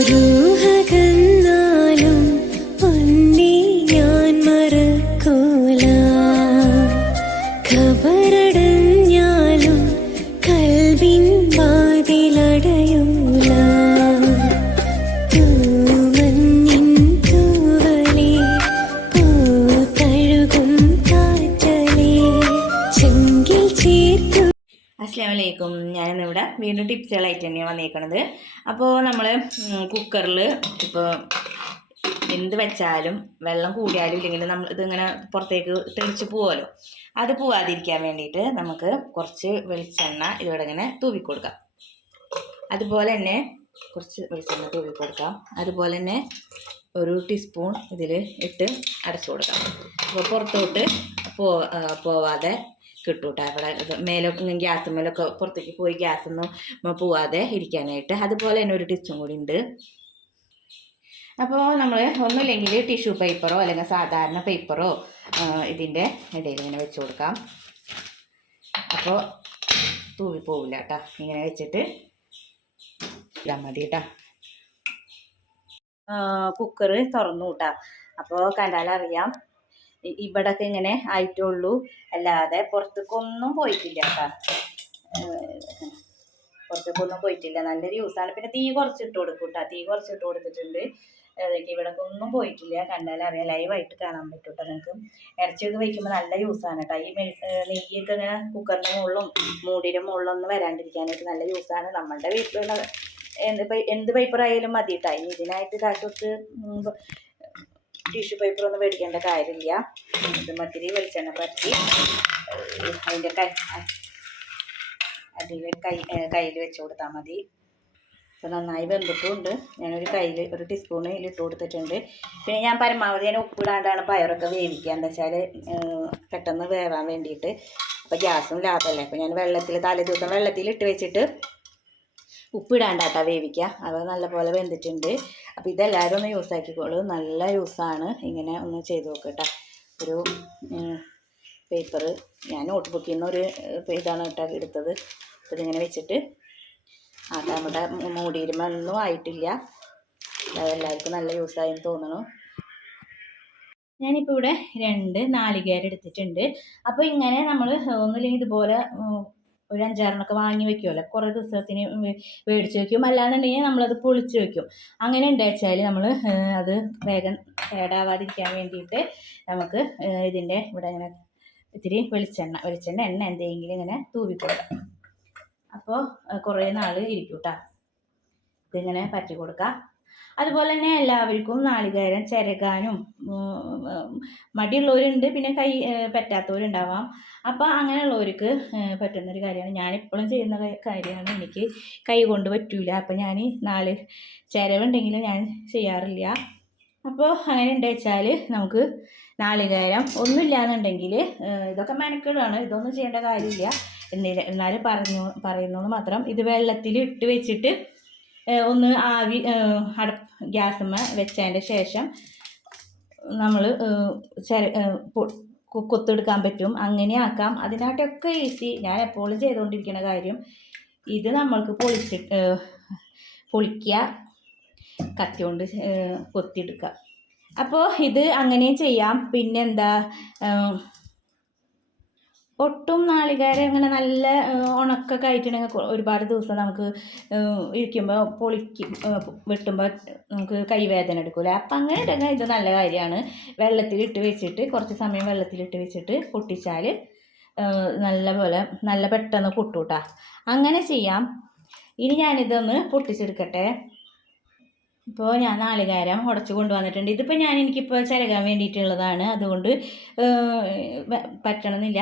രൂഹകന്നാലും വീണ്ടും ടിപ്സുകളായിട്ട് തന്നെയാണ് വന്നേക്കണത്. അപ്പോൾ നമ്മൾ കുക്കറിൽ ഇപ്പോൾ എന്ത് വെച്ചാലും വെള്ളം കൂടിയാലും ഇല്ലെങ്കിൽ നമ്മൾ ഇതിങ്ങനെ പുറത്തേക്ക് തെളിച്ച് പോവുമല്ലോ അത് പോവാതിരിക്കാൻ വേണ്ടിയിട്ട് നമുക്ക് കുറച്ച് വെളിച്ചെണ്ണ ഇതോടെ ഇങ്ങനെ തൂവി കൊടുക്കാം അതുപോലെ തന്നെ കുറച്ച് വെളിച്ചെണ്ണ തൂവി കൊടുക്കാം അതുപോലെ തന്നെ ഒരു ടീസ്പൂൺ ഇതിൽ ഇട്ട് അടച്ചു കൊടുക്കാം. അപ്പോൾ പുറത്തോട്ട് പോവാതെ കിട്ടും കേട്ടോ അവിടെ മേലെ ഗ്യാസ് മേലൊക്കെ പുറത്തേക്ക് പോയി ഗ്യാസൊന്നും പോവാതെ ഇരിക്കാനായിട്ട്. അതുപോലെ തന്നെ ഒരു ടിച്ചും കൂടി ഉണ്ട്. അപ്പോൾ നമ്മൾ ഒന്നുമില്ലെങ്കിൽ ടിഷ്യൂ പേപ്പറോ അല്ലെങ്കിൽ സാധാരണ പേപ്പറോ ഇതിന്റെ ഇടയിൽ ഇങ്ങനെ വെച്ച് കൊടുക്കാം. അപ്പോൾ തൂവി പോവില്ല കേട്ടോ ഇങ്ങനെ വെച്ചിട്ട് ഇടാൻ മതി കേട്ടോ കുക്കർ തുറന്നു കേട്ടോ. അപ്പോൾ കണ്ടാലറിയാം. ഇവിടൊക്കെ ഇങ്ങനെ ആയിട്ടുള്ളൂ. അല്ലാതെ പുറത്തേക്കൊന്നും പോയിട്ടില്ല പുറത്തേക്കൊന്നും പോയിട്ടില്ല. നല്ലൊരു യൂസാണ് പിന്നെ തീ കുറച്ചിട്ട് കൊടുക്കും കേട്ടോ തീ കുറച്ചിട്ട് കൊടുത്തിട്ടുണ്ട്. അതൊക്കെ ഇവിടെ ഒന്നും പോയിട്ടില്ല. കണ്ടാൽ അറിയാം. ലൈവായിട്ട് കാണാൻ പറ്റും കേട്ടോ നിങ്ങൾക്ക് ഇറച്ചിയൊക്കെ വയ്ക്കുമ്പോൾ നല്ല യൂസാണ് കേട്ടോ ഈ നെയ്യൊക്കെ ഇങ്ങനെ കുക്കറിന്റെ മുകളിലും മൂടിയുടെ മുകളിലൊന്നും വരാണ്ടിരിക്കാനായിട്ട് നല്ല യൂസാണ് നമ്മളുടെ വീട്ടിലുള്ള എന്ത് എന്ത് പേപ്പർ ആയാലും മതി കേട്ടോ ഇതിനായിട്ട് കാശൊട്ട് ടിഷ്യൂ പേപ്പർ ഒന്നും മേടിക്കേണ്ട കാര്യമില്ല. ഇത് മത്തിരി വെളിച്ചെണ്ണ പറ്റി അതിന്റെ കൈ അടിയിൽ കൈ കയ്യിൽ വെച്ച് കൊടുത്താൽ മതി. അപ്പോൾ നന്നായി വെന്തിട്ടുമുണ്ട് ഞാനൊരു കയ്യിൽ ഒരു ടീസ്പൂൺ ഇട്ട് കൊടുത്തിട്ടുണ്ട്. പിന്നെ ഞാൻ പരമാവധി ഞാൻ ഉപ്പിടാണ്ടാണ് പയറൊക്കെ വേവിക്കുക. എന്താ വെച്ചാൽ പെട്ടെന്ന് വേവാൻ വേണ്ടിയിട്ട്. അപ്പോൾ ഗ്യാസും ലാഭമല്ലേ അപ്പോൾ ഞാൻ വെള്ളത്തിൽ തലേ ദിവസം വെള്ളത്തിൽ ഇട്ട് വെച്ചിട്ട് ഉപ്പിടാണ്ടാട്ടാ വേവിക്കുക അത് നല്ലപോലെ വെന്തിട്ടുണ്ട്. അപ്പോൾ ഇതെല്ലാവരും ഒന്ന് യൂസ് ആക്കിക്കോളൂ. നല്ല യൂസാണ് ഇങ്ങനെ ഒന്ന് ചെയ്ത് നോക്കട്ടോ ഒരു പേപ്പർ ഞാൻ നോട്ട് ബുക്കിൽ നിന്ന് ഒരു ഇതാണ് കേട്ടോ എടുത്തത്. ഇതിങ്ങനെ വെച്ചിട്ട് ആ നമ്മുടെ മൂടിയിരുമൊന്നും ആയിട്ടില്ല. അതെല്ലാവർക്കും നല്ല യൂസായെന്ന് തോന്നണു. ഞാനിപ്പോൾ ഇവിടെ രണ്ട് നാളികേരം എടുത്തിട്ടുണ്ട്. അപ്പോൾ ഇങ്ങനെ നമ്മൾ ഒന്നുമില്ലെങ്കിൽ ഇതുപോലെ ഒരു അഞ്ചാറിനൊക്കെ വാങ്ങി വെക്കുമല്ലോ കുറേ ദിവസത്തിന് മേടിച്ച് വെക്കും. അല്ലാന്നുണ്ടെങ്കിൽ നമ്മളത് പൊളിച്ച് വെക്കും. അങ്ങനെ ഉണ്ടാച്ചാൽ നമ്മൾ അത് വേഗം കേടാവാതിരിക്കാൻ വേണ്ടിയിട്ട് നമുക്ക് ഇതിന്റെ ഇവിടെ ഇങ്ങനെ ഇത്തിരി വെളിച്ചെണ്ണ വെളിച്ചെണ്ണ എണ്ണ എന്തെങ്കിലും ഇങ്ങനെ തൂവിക്കൊടുക്കാം. അപ്പോൾ കുറേ നാൾ ഇരിക്കും കേട്ടോ ഇതിങ്ങനെ പറ്റി കൊടുക്കാം അതുപോലെ തന്നെ എല്ലാവർക്കും നാളികേരം ചിരകാനും മടിയുള്ളവരുണ്ട് പിന്നെ കൈ പറ്റാത്തവരുണ്ടാവാം. അപ്പോൾ അങ്ങനെയുള്ളവർക്ക് പറ്റുന്നൊരു കാര്യമാണ്. ഞാനിപ്പോഴും ചെയ്യുന്ന കാര്യമാണ് എനിക്ക് കൈ കൊണ്ട് പറ്റൂല. അപ്പോൾ ഞാൻ നാല് ചിരവുണ്ടെങ്കിലും ഞാൻ ചെയ്യാറില്ല. അപ്പോൾ അങ്ങനെ ഉണ്ട് വെച്ചാൽ നമുക്ക് നാളികേരം ഒന്നുമില്ലാന്നുണ്ടെങ്കിൽ ഇതൊക്കെ മെനക്കേടാണ്. ഇതൊന്നും ചെയ്യേണ്ട കാര്യമില്ല. എന്നില്ല എന്നാലും പറഞ്ഞു പറയുന്നത് മാത്രം ഇത് വെള്ളത്തിൽ ഇട്ട് വെച്ചിട്ട് ഒന്ന് ആവി അട ഗ്യാസമ്മ വെച്ചതിന്റെ ശേഷം നമ്മൾ കൊത്തെടുക്കാൻ പറ്റും. അങ്ങനെ ആക്കാം. അതിനായിട്ടൊക്കെ ഈസി. ഞാൻ എപ്പോഴും ചെയ്തുകൊണ്ടിരിക്കുന്ന കാര്യം ഇത് നമ്മൾക്ക് പൊളിച്ചിട്ട് ഏഹ് പൊളിക്കുക കത്തി കൊണ്ട് കൊത്തിയെടുക്കുക. അപ്പോൾ ഇത് അങ്ങനെ ചെയ്യാം. പിന്നെന്താ ഒട്ടും നാളികേരം ഇങ്ങനെ നല്ല ഉണക്കൊക്കെ ആയിട്ടുണ്ടെങ്കിൽ ഒരുപാട് ദിവസം നമുക്ക് ഇരിക്കുമ്പോൾ പൊളിക്കും വെട്ടുമ്പോൾ നമുക്ക് കൈവേദന എടുക്കില്ല അപ്പം അങ്ങനെ ഉണ്ടെങ്കിൽ ഇത് നല്ല കാര്യമാണ്. വെള്ളത്തിലിട്ട് വെച്ചിട്ട് കുറച്ച് സമയം വെള്ളത്തിലിട്ട് വെച്ചിട്ട് പൊട്ടിച്ചാൽ നല്ല പോലെ നല്ല പെട്ടെന്ന് പൊട്ടൂട്ടാ. അങ്ങനെ ചെയ്യാം. ഇനി ഞാനിതൊന്ന് പൊട്ടിച്ചെടുക്കട്ടെ. ഇപ്പോൾ ഞാൻ നാളികേരം ഉടച്ചു കൊണ്ടുവന്നിട്ടുണ്ട്. ഇതിപ്പോൾ ഞാൻ എനിക്കിപ്പോൾ ചിരകാൻ വേണ്ടിയിട്ടുള്ളതാണ്. അതുകൊണ്ട് പറ്റണമെന്നില്ല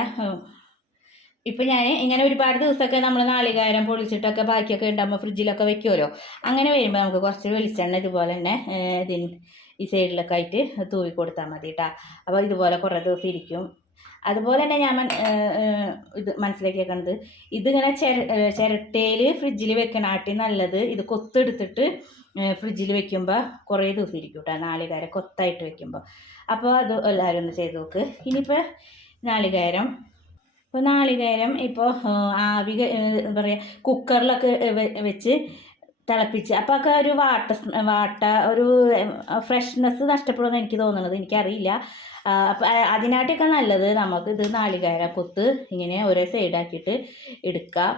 ഇപ്പം ഞാൻ ഇങ്ങനെ ഒരുപാട് ദിവസമൊക്കെ നമ്മൾ നാളികേരം പൊളിച്ചിട്ടൊക്കെ ബാക്കിയൊക്കെ ഉണ്ടാകുമ്പോൾ ഫ്രിഡ്ജിലൊക്കെ വെക്കുമല്ലോ അങ്ങനെ വരുമ്പോൾ നമുക്ക് കുറച്ച് വെളിച്ചെണ്ണ ഇതുപോലെ തന്നെ ഇതിന് ഈ സൈഡിലൊക്കെ ആയിട്ട് തൂവി കൊടുത്താൽ മതി കേട്ടോ അപ്പോൾ ഇതുപോലെ കുറേ ദിവസം ഇരിക്കും. അതുപോലെ തന്നെ ഞാൻ ഇത് മനസ്സിലാക്കിയേക്കണത്. ഇതിങ്ങനെ ചിര ചിരട്ടയിൽ ഫ്രിഡ്ജിൽ വെക്കണാട്ടി നല്ലത് ഇത് കൊത്തെടുത്തിട്ട് ഫ്രിഡ്ജിൽ വെക്കുമ്പോൾ കുറേ ദിവസം ഇരിക്കും കേട്ടോ നാളികേരം കൊത്തായിട്ട് വെക്കുമ്പോൾ അപ്പോൾ അത് എല്ലാവരും ഒന്ന് ചെയ്ത് നോക്ക്. ഇനിയിപ്പോൾ നാളികേരം. ഇപ്പോൾ നാളികേരം ഇപ്പോൾ ആവി പറയുക കുക്കറിലൊക്കെ വെച്ച് തിളപ്പിച്ച്. അപ്പോൾ ഒക്കെ ഒരു വാട്ട വാട്ട ഒരു ഫ്രഷ്നെസ് നഷ്ടപ്പെടുമെന്ന് എനിക്ക് തോന്നുന്നത്. എനിക്കറിയില്ല. അപ്പം അതിനായിട്ടൊക്കെ നല്ലത് നമുക്ക് ഇത് നാളികേര കൊത്ത് ഇങ്ങനെ ഒരേ സൈഡാക്കിയിട്ട് എടുക്കാം.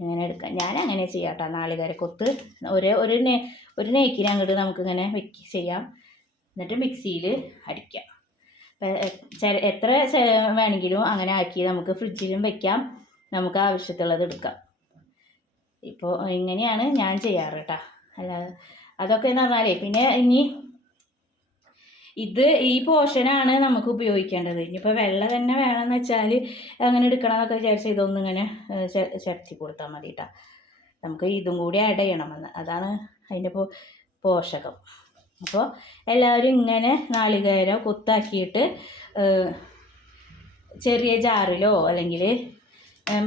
ഇങ്ങനെ എടുക്കാം. ഞാൻ അങ്ങനെ ചെയ്യാം കേട്ടോ നാളികേര കൊത്ത് ഒരേ ഒരു നേ ഒരു നെയ്ക്കിന് അങ്ങോട്ട് നമുക്കിങ്ങനെ വെക്ക് ചെയ്യാം. എന്നിട്ട് മിക്സിയിൽ അടിക്കാം. എത്ര വേണമെങ്കിലും അങ്ങനെ ആക്കി നമുക്ക് ഫ്രിഡ്ജിലും വെക്കാം. നമുക്ക് ആവശ്യത്തിലുള്ളത് എടുക്കാം. ഇപ്പോൾ ഇങ്ങനെയാണ് ഞാൻ ചെയ്യാറ് കേട്ടോ അല്ലാതെ അതൊക്കെ എന്ന് പറഞ്ഞാലേ പിന്നെ ഇനി ഇത് ഈ പോർഷനാണ് നമുക്ക് ഉപയോഗിക്കേണ്ടത്. ഇനിയിപ്പോൾ വെള്ള തന്നെ വേണമെന്ന് വെച്ചാൽ അങ്ങനെ എടുക്കണമെന്നൊക്കെ വിചാരിച്ച് ഇതൊന്നും ഇങ്ങനെ ചരത്തി കൊടുത്താൽ മതി കേട്ടോ നമുക്ക് ഇതും കൂടി ആഡ് ചെയ്യണമെന്ന്. അതാണ് അതിന്റെ പോ പോഷകം. അപ്പോൾ എല്ലാവരും ഇങ്ങനെ നാളികേരം കൊത്താക്കിയിട്ട് ചെറിയ ജാറിലോ അല്ലെങ്കിൽ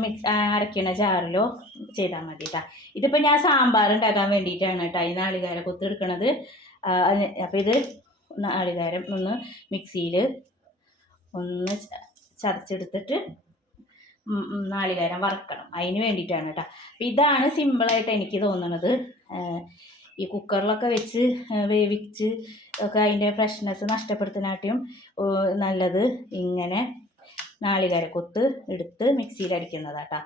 മിക്സ് അരയ്ക്കണ ജാറിലോ ചെയ്താൽ മതി കേട്ടോ ഇതിപ്പോൾ ഞാൻ സാമ്പാർ ഉണ്ടാക്കാൻ വേണ്ടിയിട്ടാണ് കേട്ടോ ഈ നാളികാര കൊത്തെടുക്കണത് അപ്പോൾ ഇത് നാളികേരം ഒന്ന് മിക്സിയിൽ ഒന്ന് ചതച്ചെടുത്തിട്ട് നാളികേരം വറക്കണം. അതിന് വേണ്ടിയിട്ടാണ് കേട്ടോ അപ്പം ഇതാണ് സിമ്പിളായിട്ട് എനിക്ക് തോന്നുന്നത് ഈ കുക്കറിലൊക്കെ വെച്ച് വേവിച്ച് ഒക്കെ അതിന്റെ ഫ്രഷ്നെസ് നഷ്ടപ്പെടുത്തുന്നാട്ടിയും നല്ലത് ഇങ്ങനെ നാളികേര കൊത്ത് എടുത്ത് മിക്സിയിൽ അടിക്കുന്നതാട്ടാ.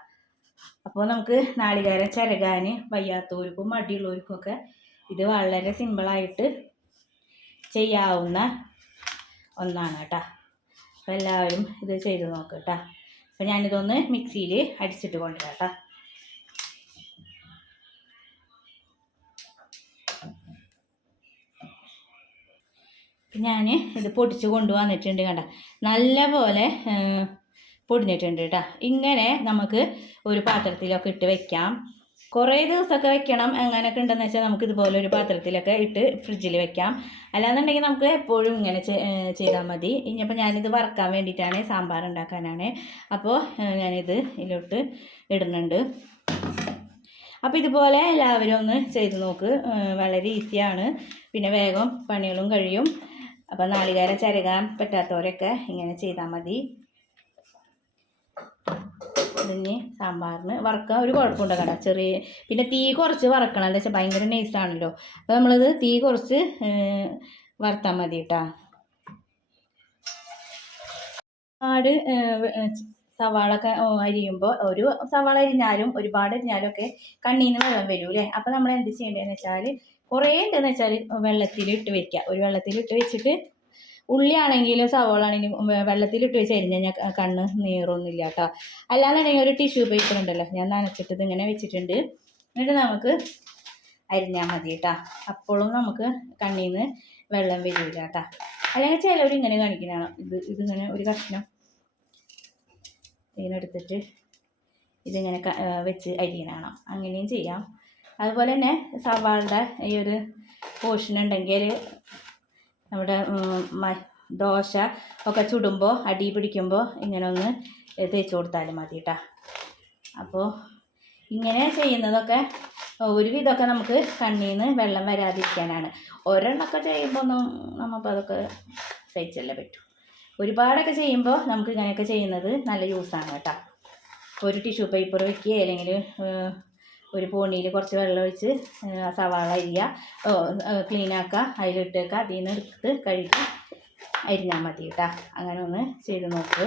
അപ്പോൾ നമുക്ക് നാളികേരം ചിരകാൻ വയ്യാത്തവർക്കും മടിയുള്ളവർക്കും ഒക്കെ ഇത് വളരെ സിമ്പിളായിട്ട് ചെയ്യാവുന്ന ഒന്നാണ് കേട്ടോ അപ്പോൾ എല്ലാവരും ഇത് ചെയ്ത് നോക്കുക കേട്ടോ അപ്പോൾ ഞാനിതൊന്ന് മിക്സിയിൽ അടിച്ചിട്ട് കൊണ്ടുവരാം കേട്ടോ ഞാൻ ഇത് പൊടിച്ച് കൊണ്ടുവന്നിട്ടുണ്ട് കണ്ട. നല്ലപോലെ പൊടിഞ്ഞിട്ടുണ്ട് കേട്ടോ. ഇങ്ങനെ നമുക്ക് ഒരു പാത്രത്തിലൊക്കെ ഇട്ട് വെക്കാം. കുറേ ദിവസമൊക്കെ വെക്കണം അങ്ങനെയൊക്കെ ഉണ്ടെന്ന് വെച്ചാൽ നമുക്ക് ഇതുപോലെ ഒരു പാത്രത്തിലൊക്കെ ഇട്ട് ഫ്രിഡ്ജിൽ വെക്കാം. അല്ലാന്നുണ്ടെങ്കിൽ നമുക്ക് എപ്പോഴും ഇങ്ങനെ ചെയ്താൽ മതി. ഇനിയിപ്പോൾ ഞാനിത് വറക്കാൻ വേണ്ടിയിട്ടാണ് സാമ്പാർ ഉണ്ടാക്കാനാണ്. അപ്പോൾ ഞാനിത് ഇതിലോട്ട് ഇടുന്നുണ്ട്. അപ്പോൾ ഇതുപോലെ എല്ലാവരും ഒന്ന് ചെയ്ത് നോക്ക്. വളരെ ഈസിയാണ്. പിന്നെ വേഗം പണികളും കഴിയും. അപ്പോൾ നാളികേരം ചരകാൻ പറ്റാത്തവരൊക്കെ ഇങ്ങനെ ചെയ്താൽ മതി. ഇതിന് സാമ്പാറിന് വറക്കാൻ ഒരു കുഴപ്പമുണ്ട് കേട്ടോ. ചെറിയ പിന്നെ തീ കുറച്ച് വറക്കണം. എന്താ വെച്ചാൽ ഭയങ്കര നൈസാണല്ലോ അപ്പോൾ നമ്മളത് തീ കുറച്ച് വറുത്താൽ മതി കേട്ടോ. ഒരുപാട് സവാളൊക്കെ അരിയുമ്പോൾ ഒരു സവാള അരിഞ്ഞാലും ഒരുപാട് അരിഞ്ഞാലും ഒക്കെ കണ്ണീന്ന് വെള്ളം വരും അല്ലേ അപ്പോൾ നമ്മൾ എന്ത് ചെയ്യേണ്ടതെന്ന് വെച്ചാൽ കുറേ ഉണ്ടെന്ന് വെച്ചാൽ വെള്ളത്തിൽ ഇട്ട് വെക്കുക ഒരു വെള്ളത്തിൽ ഇട്ട് വെച്ചിട്ട് ഉള്ളിയാണെങ്കിലും സവോള ആണെങ്കിലും വെള്ളത്തിലിട്ട് വെച്ച് അരിഞ്ഞ് ഞാൻ കണ്ണ് നീറൊന്നുമില്ല കേട്ടോ അല്ലാന്നുണ്ടെങ്കിൽ ഒരു ടിഷ്യൂ പേപ്പർ ഉണ്ടല്ലോ ഞാൻ നനച്ചിട്ട് ഇതിങ്ങനെ വെച്ചിട്ടുണ്ട്. എന്നിട്ട് നമുക്ക് അരിഞ്ഞാൽ മതി കേട്ടോ അപ്പോഴും നമുക്ക് കണ്ണിൽ നിന്ന് വെള്ളം വരില്ല കേട്ടോ അല്ലെങ്കിൽ ചിലവർ ഇങ്ങനെ കാണിക്കുന്നതാണ് ഇത് ഇതിങ്ങനെ ഒരു കഷ്ണം ഇങ്ങനെ എടുത്തിട്ട് ഇതിങ്ങനെ വെച്ച് അരിയണം. അങ്ങനെയും ചെയ്യാം. അതുപോലെ തന്നെ സവാളിന്റെ ഈ ഒരു പോർഷൻ ഉണ്ടെങ്കിൽ നമ്മുടെ ദോശ ഒക്കെ ചുടുമ്പോൾ അടി പിടിക്കുമ്പോൾ ഇങ്ങനെ ഒന്ന് തേച്ച് കൊടുത്താലും മതി കേട്ടോ അപ്പോൾ ഇങ്ങനെ ചെയ്യുന്നതൊക്കെ ഒരുവിധമൊക്കെ നമുക്ക് കണ്ണിൽ നിന്ന് വെള്ളം വരാതിരിക്കാനാണ്. ഒരെണ്ണമൊക്കെ ചെയ്യുമ്പോൾ ഒന്നും നമുക്ക് അതൊക്കെ സഹിച്ചല്ലേ പറ്റൂ. ഒരുപാടൊക്കെ ചെയ്യുമ്പോൾ നമുക്ക് ഇങ്ങനെയൊക്കെ ചെയ്യുന്നത് നല്ല യൂസാണ് കേട്ടോ ഒരു ടിഷ്യൂ പേപ്പർ വയ്ക്കുക അല്ലെങ്കിൽ ഒരു പോണിയിൽ കുറച്ച് വെള്ളം ഒഴിച്ച് സവാള അരിയുക ആക്കുക അതിലിട്ടേക്കുക അതിൽ നിന്ന് എടുത്ത് കഴുകി അരിഞ്ഞാൽ മതി കേട്ടോ അങ്ങനെ ഒന്ന് ചെയ്ത് നോക്ക്.